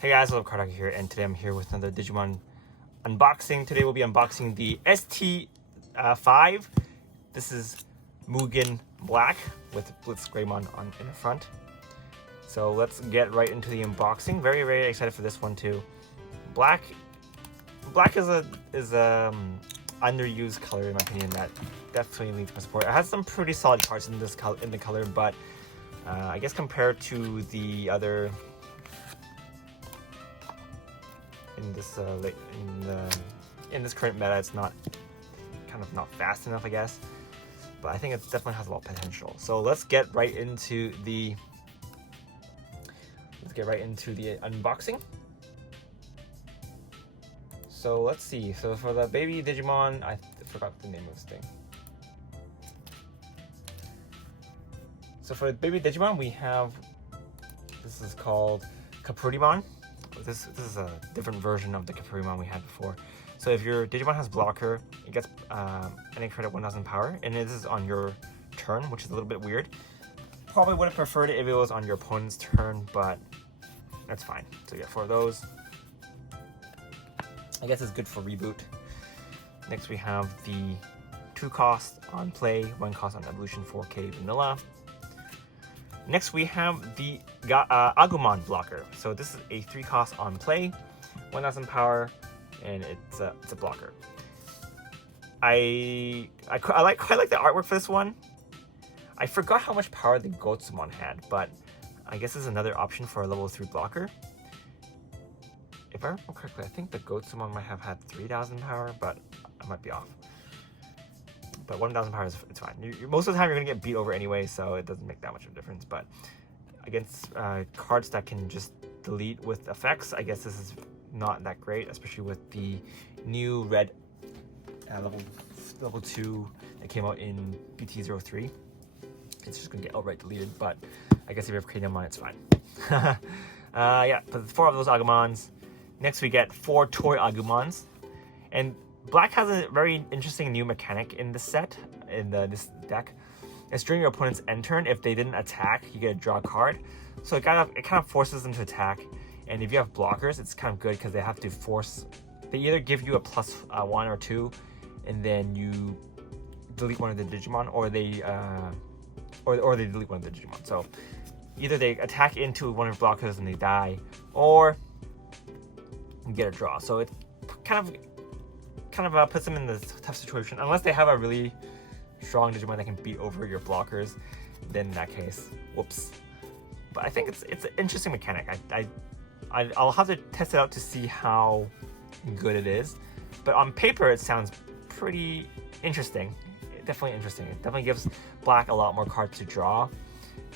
Hey guys, Love Cardaki here, and today I'm here with another Digimon unboxing. Today we'll be unboxing the ST5. This is Mugen Black with Blitz Greymon in the front. So let's get right into the unboxing. Very, very excited for this one too. Black is a underused color in my opinion that definitely needs my support. It has some pretty solid parts in this color, but I guess compared to the other. In this current meta, it's not fast enough, I guess. But I think it definitely has a lot of potential. So let's get right into the unboxing. So let's see. So for the baby Digimon, I forgot the name of this thing. So for the baby Digimon, we have, this is called Caprimon. This is a different version of the Caprimon we had before. So if your Digimon has blocker, it gets any credit 1000 power, and this is on your turn, which is a little bit weird. Probably would have preferred it if it was on your opponent's turn, but that's fine. So yeah, for those, I guess it's good for reboot. Next we have the 2 cost on play, 1 cost on evolution, 4K vanilla. Next we have the Agumon blocker. So this is a 3 cost on play, 1000 power, and it's a blocker. I quite like the artwork for this one. I forgot how much power the Gotsumon had, but I guess this is another option for a level 3 blocker. If I remember correctly, I think the Gotsumon might have had 3000 power, but I might be off. But 1000 power it's fine. Most of the time you're gonna get beat over anyway, so it doesn't make that much of a difference. But against cards that can just delete with effects, I guess this is not that great, especially with the new red level 2 that came out in BT03. It's just gonna get outright deleted, but I guess if you have Craniumon, it's fine. Yeah, but 4 of those Agumons. Next we get 4 toy Agumons, and Black has a very interesting new mechanic in this set, this deck. It's during your opponent's end turn, if they didn't attack, you get to draw a card. So it kind of forces them to attack. And if you have blockers, it's kind of good because they have to force. They either give you a +1 or 2, and then you delete one of the Digimon, or they delete one of the Digimon. So either they attack into one of your blockers and they die, or you get a draw. So it kind of puts them in this tough situation, unless they have a really strong Digimon that can beat over your blockers. Then in that case, whoops. But I think it's an interesting mechanic. I'll have to test it out to see how good it is. But on paper, it sounds pretty interesting. Definitely interesting. It definitely gives Black a lot more cards to draw,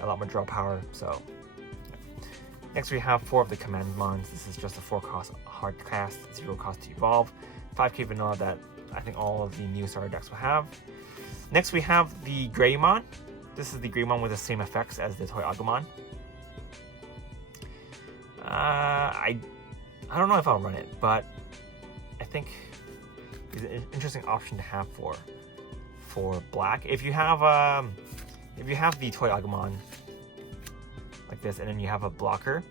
a lot more draw power. So next we have 4 of the Commandmons. This is just a 4 cost hard cast, 0 cost to evolve. 5K vanilla that I think all of the new starter decks will have. Next we have the Greymon. This is the Greymon with the same effects as the toy Agumon. I don't know if I'll run it, but I think it's an interesting option to have for Black. If you have the toy Agumon like this, and then you have a blocker,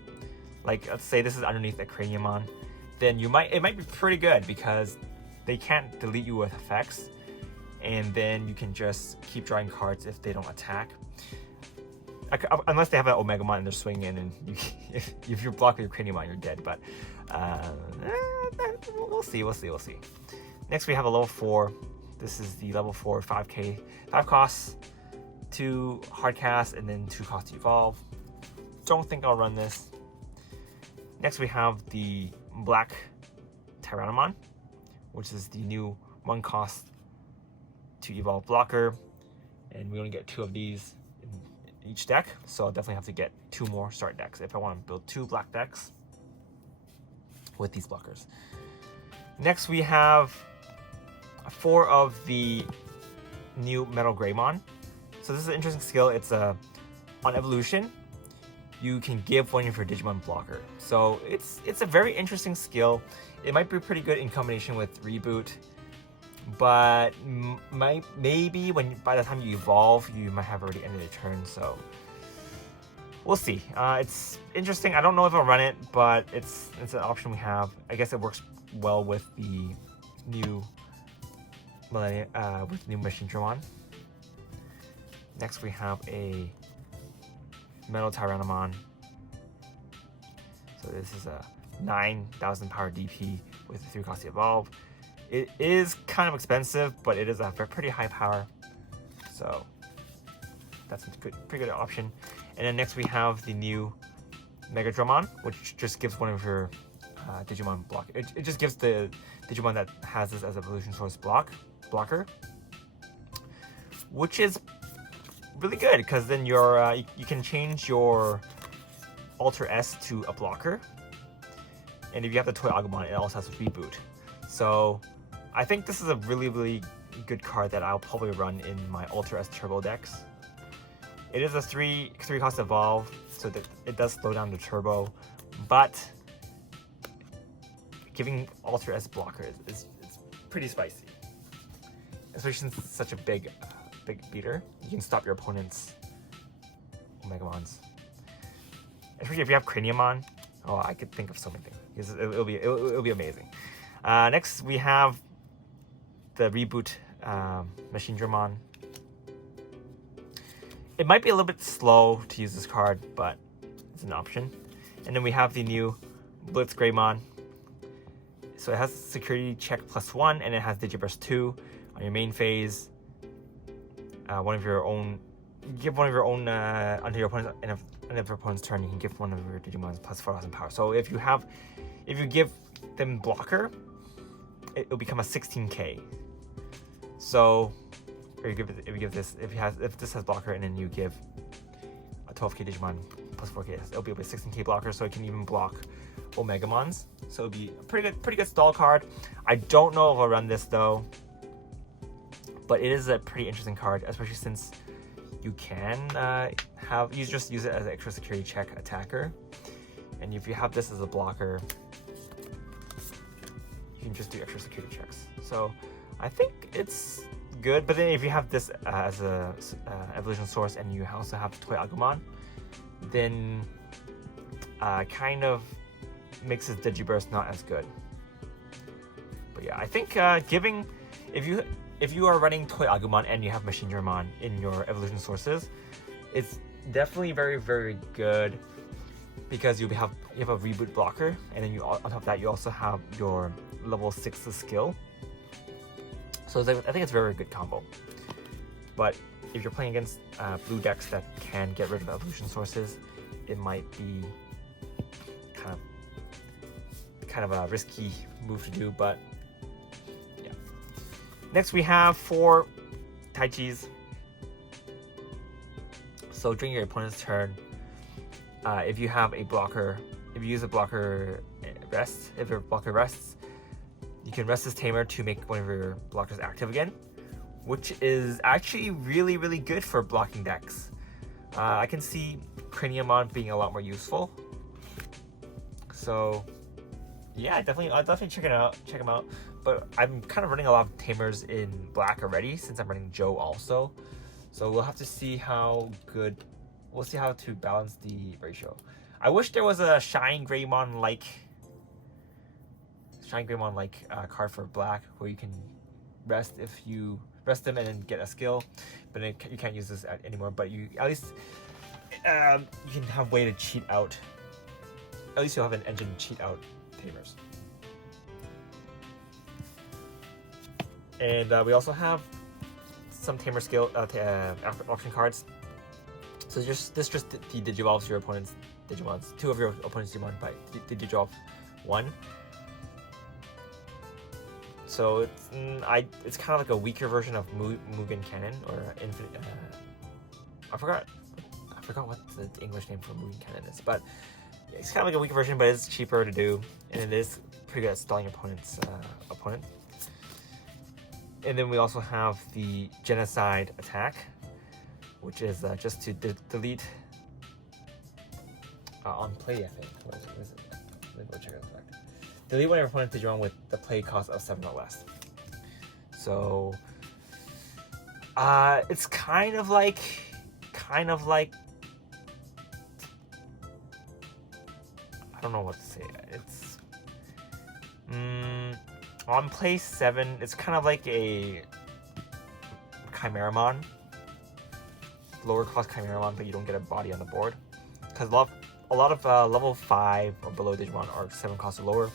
like let's say this is underneath a Craniumon, then it might be pretty good because they can't delete you with effects, and then you can just keep drawing cards if they don't attack. Unless they have an Omegamon and they're swinging in, and if you block your Craniumon, you're dead. But we'll see. Next we have a level 4. This is the level 4 5K, 5 costs, 2 hard cast, and then 2 costs to evolve. Don't think I'll run this. Next we have the Black Tyrannomon, which is the new 1 cost to evolve blocker, and we only get 2 of these in each deck, so I'll definitely have to get 2 more start decks if I want to build 2 black decks with these blockers. Next we have 4 of the new Metal Greymon. So this is an interesting skill. It's on evolution, you can give one of your Digimon blocker. So it's a very interesting skill. It might be pretty good in combination with reboot, but maybe by the time you evolve, you might have already ended a turn. So we'll see. It's interesting. I don't know if I'll run it, but it's an option we have. I guess it works well with the new new Machine Digimon. Next we have a Metal Tyrannomon. So this is a 9,000 power DP with 3 cost to evolve. It is kind of expensive, but it is a pretty high power. So that's a pretty good option. And then next we have the new Mega Dramon, which just gives one of your Digimon block. It just gives the Digimon that has this as a evolution source blocker, which is really good because then you can change your Alter S to a blocker, and if you have the Toy Agumon, it also has a reboot. So I think this is a really good card that I'll probably run in my Alter S Turbo decks. It is a 3 cost evolve, so that it does slow down the turbo, but giving Alter S blocker is pretty spicy, especially since it's such a big beater. You can stop your opponent's Omegamons. Especially if you have Craniumon. Oh, I could think of so many things. It'll be amazing. Next we have the reboot Machine Dramon. It might be a little bit slow to use this card, but it's an option. And then we have the new Blitz Greymon. So it has security check +1, and it has Digiburst 2 on your main phase. One of your own, give one of your own onto your opponent's, and if your opponent's turn, you can give one of your Digimons +4,000 power. So if you give them blocker, it'll become a 16k. So if this has blocker, and then you give a 12k Digimon +4k, it'll be a 16k blocker, so it can even block Omegamons. So it'll be a pretty good stall card. I don't know if I'll run this though, but it is a pretty interesting card, especially since you can just use it as an extra security check attacker, and if you have this as a blocker, you can just do extra security checks. So I think it's good. But then if you have this as a evolution source, and you also have Toy Agumon, then kind of makes his Digiburst not as good. But yeah, I think if you are running Toy Agumon and you have Machine Dramon in your evolution sources, it's definitely very good, because you have a reboot blocker, and then on top of that you also have your level 6 skill. So I think it's a very good combo. But if you're playing against blue decks that can get rid of evolution sources, it might be kind of a risky move to do. But yeah. Next we have 4 Taichis. So during your opponent's turn, if you have a blocker, if you use a blocker rest, if your blocker rests, you can rest this Tamer to make one of your blockers active again, which is actually really good for blocking decks. I can see Craniumon being a lot more useful. So yeah, I'll definitely check them out. But I'm kind of running a lot of Tamers in black already, since I'm running Joe also. So we'll have to see how to balance the ratio. I wish there was a Shine Greymon like card for black, where you can rest if you rest them and then get a skill, but then you can't use this anymore. But you at least you can have a way to cheat out. At least you'll have an engine to cheat out Tamers. And we also have some Tamer skill option cards. So this just digivolves your opponent's Digimons. 2 of your opponent's Digimon by digivolve 1. So it's kind of like a weaker version of Mugen Cannon, or Infinite. I forgot what the English name for Mugen Cannon is, but it's kind of like a weaker version, but it's cheaper to do, and it is pretty good at stalling your opponent's opponent. And then we also have the Genocide attack, which is just to delete on play, I think. What is it? Let me go check out the fact. Delete one of your opponent's Digimon with the play cost of 7 or less. So it's kind of like don't know what to say. It's on place 7. It's kind of like a Chimeramon, lower cost Chimeramon, but you don't get a body on the board because a lot of level 5 or below Digimon are 7 cost or lower.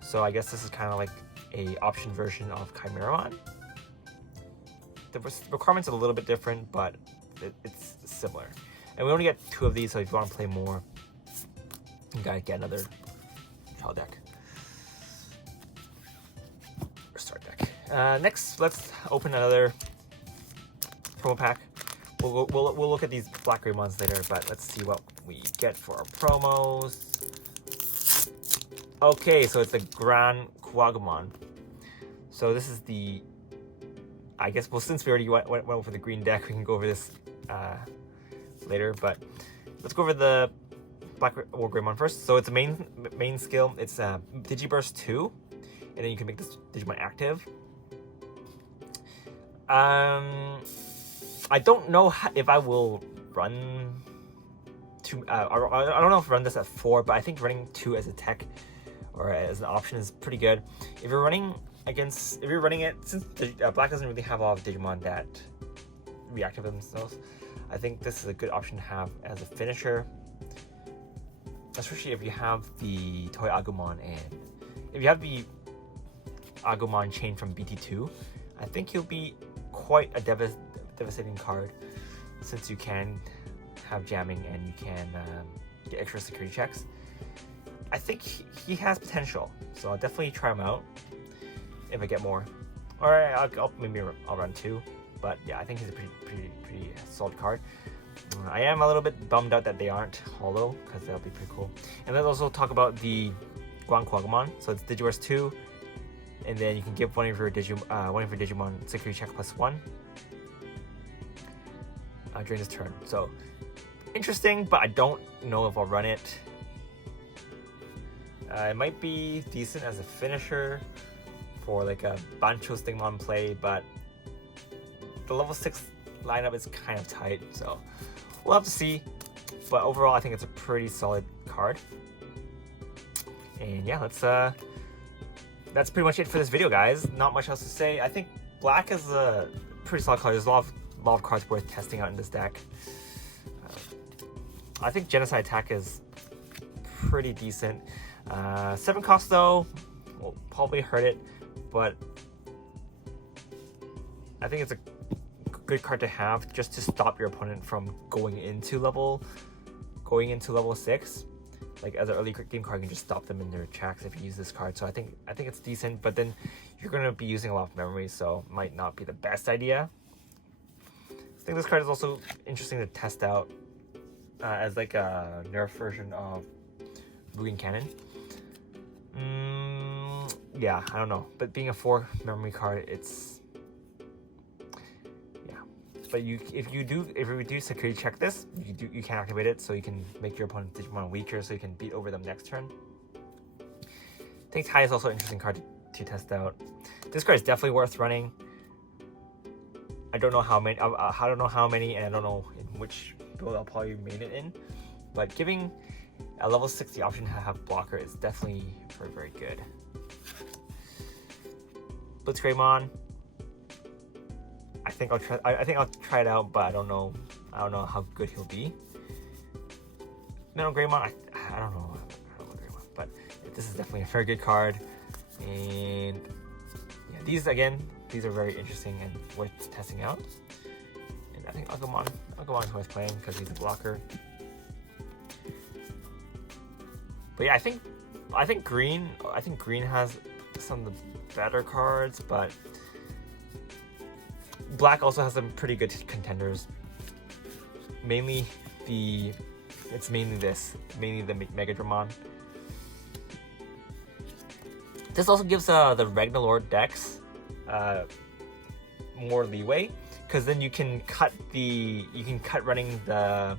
So I guess this is kind of like a option version of Chimeramon. The requirements are a little bit different, but it's similar. And we only get 2 of these, so if you want to play more, you gotta get another trial deck or start deck. Next, let's open another promo pack. We'll look at these Black Greymons later, but let's see what we get for our promos. Okay, so it's the Grand Kuwagamon. So this is the, I guess, well, since we already went over the green deck, we can go over this later, but let's go over the Black Greymon first. So it's a main skill. It's Digiburst 2, and then you can make this Digimon active. I don't know if I will run 2. I don't know if I run this at 4, but I think running 2 as a tech or as an option is pretty good. If you're running it, since Black doesn't really have a lot of Digimon that reactivate themselves, I think this is a good option to have as a finisher, especially if you have the Toy Agumon and if you have the Agumon chain from BT2. I think he'll be quite a devastating card, since you can have jamming and you can get extra security checks. I think he has potential, so I'll definitely try him out if I get more, or I'll run 2. But yeah, I think he's a pretty solid card. I am a little bit bummed out that they aren't holo, because that'll be pretty cool. And let's also talk about the Grand Kuwagamon. So it's Digiverse 2, and then you can give one of your Digimon security check +1 during this turn. So interesting, but I don't know if I'll run it. It might be decent as a finisher for like a Bancho Stingmon play, but the level 6 lineup is kind of tight, so we'll have to see. But overall, I think it's a pretty solid card. And yeah, that's pretty much it for this video, guys. Not much else to say. I think Black is a pretty solid card. There's a lot of cards worth testing out in this deck. I think Genocide Attack is pretty decent. 7 cost though will probably hurt it, but I think it's a good card to have just to stop your opponent from going into level 6. Like as an early game card, you can just stop them in their tracks if you use this card. So I think it's decent, but then you're gonna be using a lot of memory, so might not be the best idea. I think this card is also interesting to test out as like a nerf version of Mugen Cannon. Yeah, I don't know, but being a 4 memory card, it's but if you do security check this, you can activate it, so you can make your opponent's Digimon weaker, so you can beat over them next turn. I think Tai is also an interesting card to test out. This card is definitely worth running. I don't know how many. I don't know how many, and I don't know in which build I'll probably made it in. But giving a level 6 the option to have blocker is definitely very good. Blitz Greymon. I think I'll try it out, but I don't know how good he'll be. Metal Greymon, I don't know Greymon, but this is definitely a very good card. And yeah, these are very interesting and worth testing out. And I think Agumon is worth playing because he's a blocker. But yeah, I think Green has some of the better cards, but Black also has some pretty good contenders. Mainly the Mega Dramon. This also gives the Ragnalord decks more leeway, because then you can cut running the,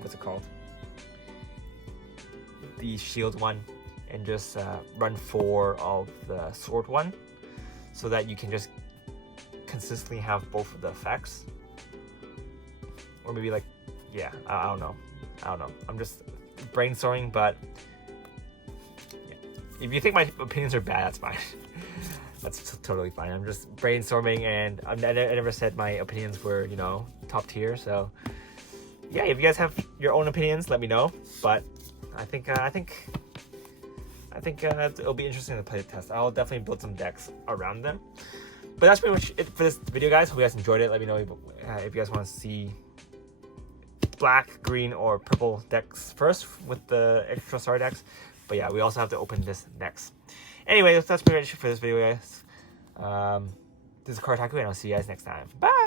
what's it called, the shield one, and just run 4 of the sword one, so that you can just consistently have both of the effects. Or maybe like, yeah, I don't know. I'm just just brainstorming, but yeah. If you think my opinions are bad, that's fine. That's totally fine. I'm just brainstorming, and I never said my opinions were, you know, top tier. So yeah, if you guys have your own opinions, let me know. But I think it'll be interesting to play the test. I'll definitely build some decks around them. But that's pretty much it for this video, guys. Hope you guys enjoyed it. Let me know if you guys want to see black, green, or purple decks first with the extra star decks. But yeah, we also have to open this next. Anyway, that's pretty much it for this video, guys. This is Kartaku, and I'll see you guys next time. Bye!